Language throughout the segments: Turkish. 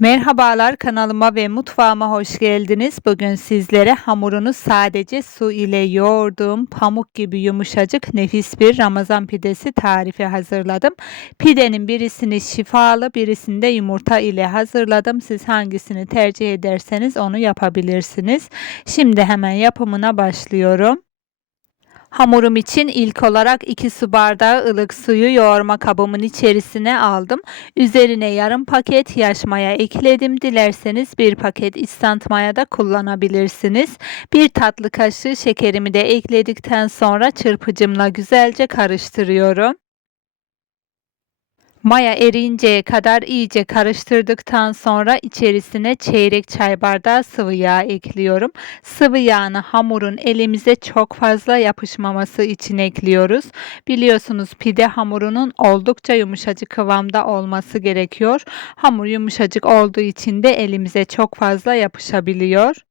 Merhabalar kanalıma ve mutfağıma hoş geldiniz. Bugün sizlere hamurunu sadece su ile yoğurduğum pamuk gibi yumuşacık nefis bir Ramazan pidesi tarifi hazırladım. Pidenin birisini şifalı birisini de yumurta ile hazırladım. Siz hangisini tercih ederseniz onu yapabilirsiniz. Şimdi hemen yapımına başlıyorum. Hamurum için ilk olarak 2 su bardağı ılık suyu yoğurma kabımın içerisine aldım. Üzerine yarım paket yaş maya ekledim. Dilerseniz bir paket instant maya da kullanabilirsiniz. Bir tatlı kaşığı şekerimi de ekledikten sonra çırpıcımla güzelce karıştırıyorum. Maya eriyinceye kadar iyice karıştırdıktan sonra içerisine çeyrek çay bardağı sıvı yağ ekliyorum. Sıvı yağını hamurun elimize çok fazla yapışmaması için ekliyoruz. Biliyorsunuz pide hamurunun oldukça yumuşacık kıvamda olması gerekiyor. Hamur yumuşacık olduğu için de elimize çok fazla yapışabiliyor.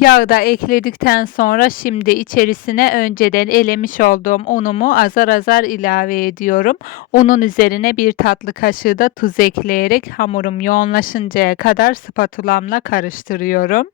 Yağı da ekledikten sonra şimdi içerisine önceden elemiş olduğum unumu azar azar ilave ediyorum. Unun üzerine bir tatlı kaşığı da tuz ekleyerek hamurum yoğunlaşıncaya kadar spatulamla karıştırıyorum.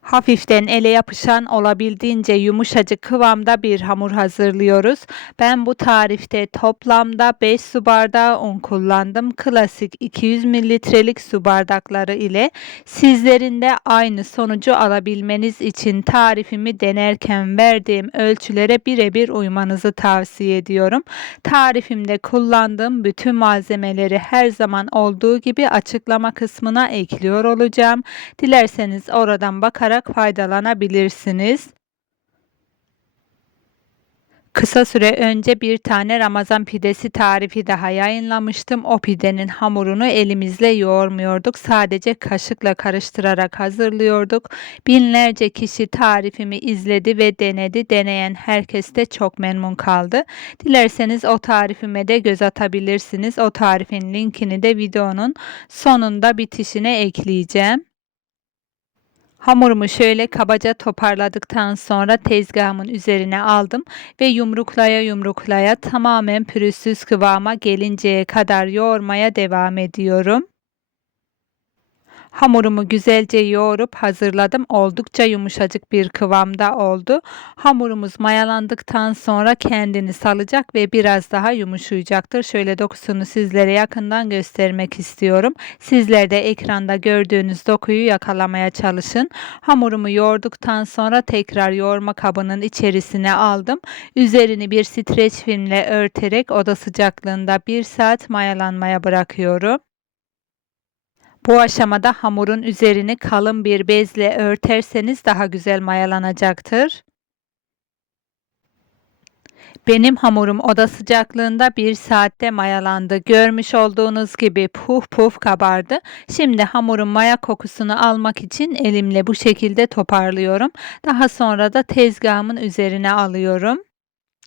Hafiften ele yapışan olabildiğince yumuşacık kıvamda bir hamur hazırlıyoruz. Ben bu tarifte toplamda 5 su bardağı un kullandım. Klasik 200 mililitrelik su bardakları ile sizlerin de aynı sonucu alabilmeniz için tarifimi denerken verdiğim ölçülere birebir uymanızı tavsiye ediyorum. Tarifimde kullandığım bütün malzemeleri her zaman olduğu gibi açıklama kısmına ekliyor olacağım. Dilerseniz oradan bakarak bakarak faydalanabilirsiniz. Kısa süre önce bir tane Ramazan pidesi tarifi daha yayınlamıştım. O pidenin hamurunu elimizle yoğurmuyorduk. Sadece kaşıkla karıştırarak hazırlıyorduk. Binlerce kişi tarifimi izledi ve denedi. Deneyen herkes de çok memnun kaldı. Dilerseniz o tarifime de göz atabilirsiniz. O tarifin linkini de videonun sonunda bitişine ekleyeceğim. Hamurumu şöyle kabaca toparladıktan sonra tezgahımın üzerine aldım ve yumruklaya yumruklaya tamamen pürüzsüz kıvama gelinceye kadar yoğurmaya devam ediyorum. Hamurumu güzelce yoğurup hazırladım. Oldukça yumuşacık bir kıvamda oldu. Hamurumuz mayalandıktan sonra kendini salacak ve biraz daha yumuşayacaktır. Şöyle dokusunu sizlere yakından göstermek istiyorum. Sizler de ekranda gördüğünüz dokuyu yakalamaya çalışın. Hamurumu yoğurduktan sonra tekrar yoğurma kabının içerisine aldım. Üzerini bir streç filmle örterek oda sıcaklığında 1 saat mayalanmaya bırakıyorum. Bu aşamada hamurun üzerini kalın bir bezle örterseniz daha güzel mayalanacaktır. Benim hamurum oda sıcaklığında bir saatte mayalandı. Görmüş olduğunuz gibi puf puf kabardı. Şimdi hamurun maya kokusunu almak için elimle bu şekilde toparlıyorum. Daha sonra da tezgahımın üzerine alıyorum.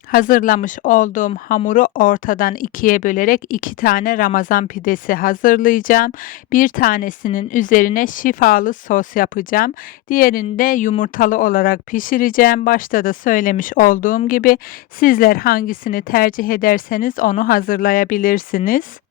Hazırlamış olduğum hamuru ortadan ikiye bölerek iki tane Ramazan pidesi hazırlayacağım. Bir tanesinin üzerine şifalı sos yapacağım. Diğerini de yumurtalı olarak pişireceğim. Başta da söylemiş olduğum gibi sizler hangisini tercih ederseniz onu hazırlayabilirsiniz.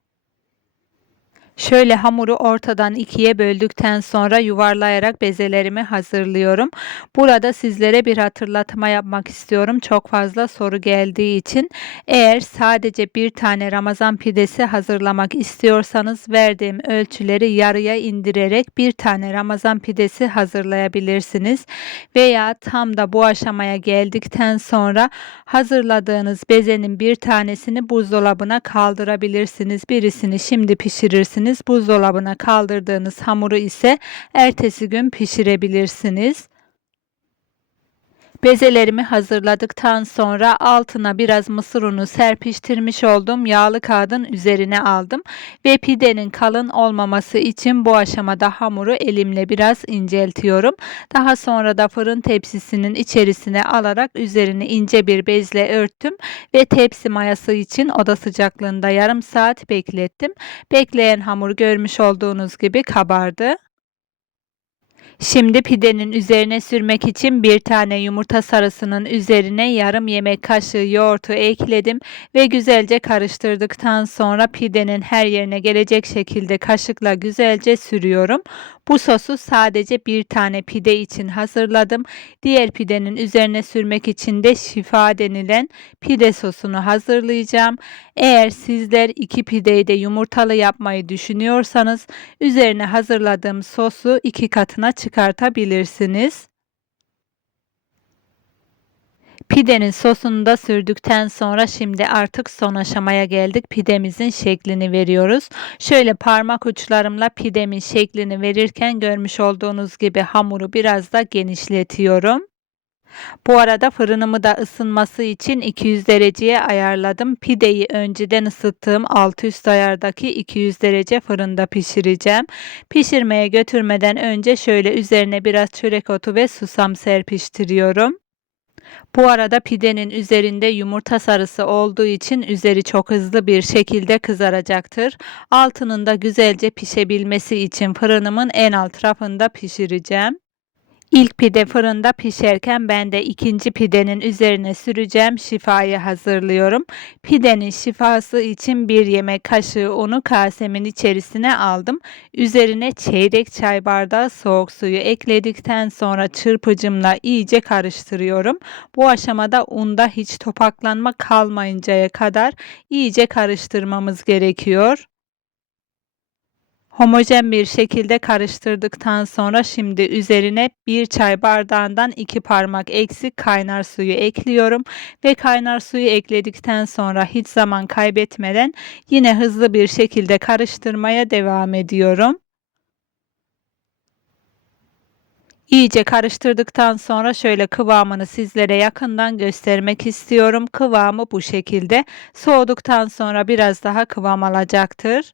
Şöyle hamuru ortadan ikiye böldükten sonra yuvarlayarak bezelerimi hazırlıyorum. Burada sizlere bir hatırlatma yapmak istiyorum. Çok fazla soru geldiği için eğer sadece bir tane Ramazan pidesi hazırlamak istiyorsanız verdiğim ölçüleri yarıya indirerek bir tane Ramazan pidesi hazırlayabilirsiniz. Veya tam da bu aşamaya geldikten sonra hazırladığınız bezenin bir tanesini buzdolabına kaldırabilirsiniz. Birisini şimdi pişirirsiniz pişirirsiniz. Buzdolabına kaldırdığınız hamuru ise ertesi gün pişirebilirsiniz. Bezelerimi hazırladıktan sonra altına biraz mısır unu serpiştirmiş olduğum yağlı kağıdın üzerine aldım ve pidenin kalın olmaması için bu aşamada hamuru elimle biraz inceltiyorum. Daha sonra da fırın tepsisinin içerisine alarak üzerini ince bir bezle örttüm ve tepsi mayası için oda sıcaklığında yarım saat beklettim. Bekleyen hamur görmüş olduğunuz gibi kabardı. Şimdi pidenin üzerine sürmek için bir tane yumurta sarısının üzerine yarım yemek kaşığı yoğurtu ekledim ve güzelce karıştırdıktan sonra pidenin her yerine gelecek şekilde kaşıkla güzelce sürüyorum. Bu sosu sadece bir tane pide için hazırladım. Diğer pidenin üzerine sürmek için de şifa denilen pide sosunu hazırlayacağım. Eğer sizler iki pideyi de yumurtalı yapmayı düşünüyorsanız üzerine hazırladığım sosu iki katına çıkartabilirsiniz. Pidenin sosunu da sürdükten sonra şimdi artık son aşamaya geldik. Pidemizin şeklini veriyoruz. Şöyle parmak uçlarımla pidemin şeklini verirken görmüş olduğunuz gibi hamuru biraz da genişletiyorum. Bu arada fırınımı da ısınması için 200 dereceye ayarladım. Pideyi önceden ısıttığım alt üst ayardaki 200 derece fırında pişireceğim. Pişirmeye götürmeden önce şöyle üzerine biraz çörek otu ve susam serpiştiriyorum. Bu arada pidenin üzerinde yumurta sarısı olduğu için üzeri çok hızlı bir şekilde kızaracaktır. Altının da güzelce pişebilmesi için fırınımın en alt rafında pişireceğim. İlk pide fırında pişerken ben de ikinci pidenin üzerine süreceğim şifayı hazırlıyorum. Pidenin şifası için bir yemek kaşığı unu kasemin içerisine aldım. Üzerine çeyrek çay bardağı soğuk suyu ekledikten sonra çırpıcımla iyice karıştırıyorum. Bu aşamada unda hiç topaklanma kalmayıncaya kadar iyice karıştırmamız gerekiyor. Homojen bir şekilde karıştırdıktan sonra şimdi üzerine bir çay bardağından iki parmak eksik kaynar suyu ekliyorum ve kaynar suyu ekledikten sonra hiç zaman kaybetmeden yine hızlı bir şekilde karıştırmaya devam ediyorum. İyice karıştırdıktan sonra şöyle kıvamını sizlere yakından göstermek istiyorum. Kıvamı bu şekilde. Soğuduktan sonra biraz daha kıvam alacaktır.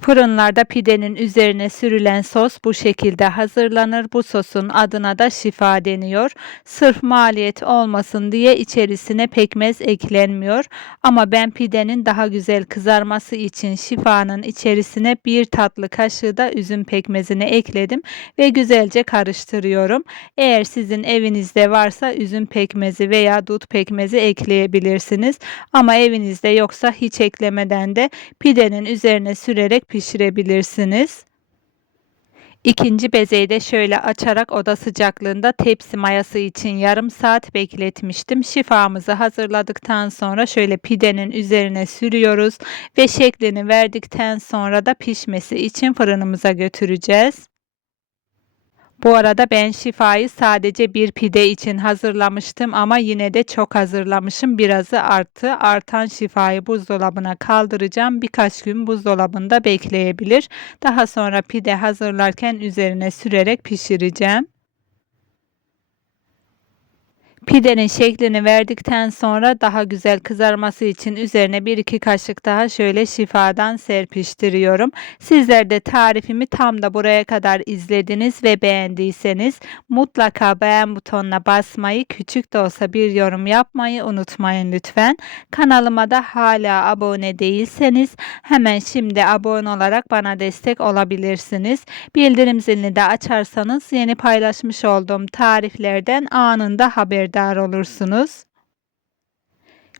Fırınlarda pidenin üzerine sürülen sos bu şekilde hazırlanır. Bu sosun adına da şifa deniyor. Sırf maliyet olmasın diye içerisine pekmez eklenmiyor. Ama ben pidenin daha güzel kızarması için şifanın içerisine bir tatlı kaşığı da üzüm pekmezini ekledim ve güzelce karıştırıyorum. Eğer sizin evinizde varsa üzüm pekmezi veya dut pekmezi ekleyebilirsiniz. Ama evinizde yoksa hiç eklemeden de pidenin üzerine sürerek pişirebilirsiniz. İkinci bezeyi de şöyle açarak oda sıcaklığında tepsi mayası için yarım saat bekletmiştim. Şifamızı hazırladıktan sonra şöyle pidenin üzerine sürüyoruz ve şeklini verdikten sonra da pişmesi için fırınımıza götüreceğiz. Bu arada ben şifayı sadece bir pide için hazırlamıştım ama yine de çok hazırlamışım. Birazı arttı. Artan şifayı buzdolabına kaldıracağım. Birkaç gün buzdolabında bekleyebilir. Daha sonra pide hazırlarken üzerine sürerek pişireceğim. Pidenin şeklini verdikten sonra daha güzel kızarması için üzerine 1-2 kaşık daha şöyle şifadan serpiştiriyorum. Sizler de tarifimi tam da buraya kadar izlediniz ve beğendiyseniz mutlaka beğen butonuna basmayı, küçük de olsa bir yorum yapmayı unutmayın lütfen. Kanalıma da hala abone değilseniz hemen şimdi abone olarak bana destek olabilirsiniz. Bildirim zilini de açarsanız yeni paylaşmış olduğum tariflerden anında haberdar haberdar olursunuz.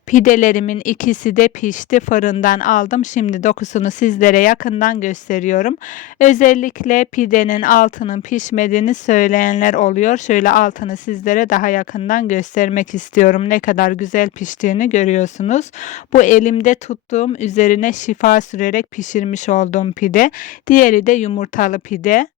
Pidelerimin ikisi de pişti. Fırından aldım. Şimdi dokusunu sizlere yakından gösteriyorum. Özellikle pidenin altının pişmediğini söyleyenler oluyor. Şöyle altını sizlere daha yakından göstermek istiyorum. Ne kadar güzel piştiğini görüyorsunuz. Bu elimde tuttuğum üzerine şifa sürerek pişirmiş olduğum pide. Diğeri de yumurtalı pide.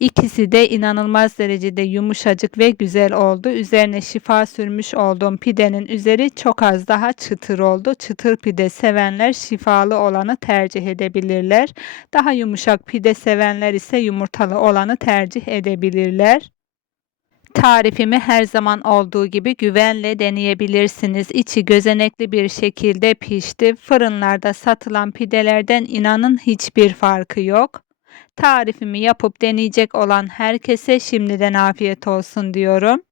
İkisi de inanılmaz derecede yumuşacık ve güzel oldu. Üzerine şifa sürmüş olduğum pidenin üzeri çok az daha çıtır oldu. Çıtır pide sevenler şifalı olanı tercih edebilirler. Daha yumuşak pide sevenler ise yumurtalı olanı tercih edebilirler. Tarifimi her zaman olduğu gibi güvenle deneyebilirsiniz. İçi gözenekli bir şekilde pişti. Fırınlarda satılan pidelerden inanın hiçbir farkı yok. Tarifimi yapıp deneyecek olan herkese şimdiden afiyet olsun diyorum.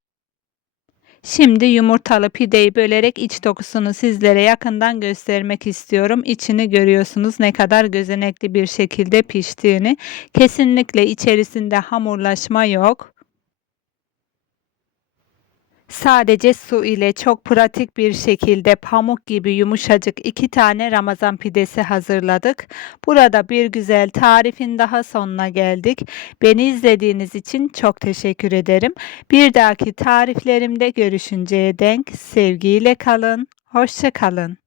Şimdi yumurtalı pideyi bölerek iç dokusunu sizlere yakından göstermek istiyorum. İçini görüyorsunuz ne kadar gözenekli bir şekilde piştiğini. Kesinlikle içerisinde hamurlaşma yok. Sadece su ile çok pratik bir şekilde pamuk gibi yumuşacık iki tane Ramazan pidesi hazırladık. Burada bir güzel tarifin daha sonuna geldik. Beni izlediğiniz için çok teşekkür ederim. Bir dahaki tariflerimde görüşünceye denk sevgiyle kalın. Hoşça kalın.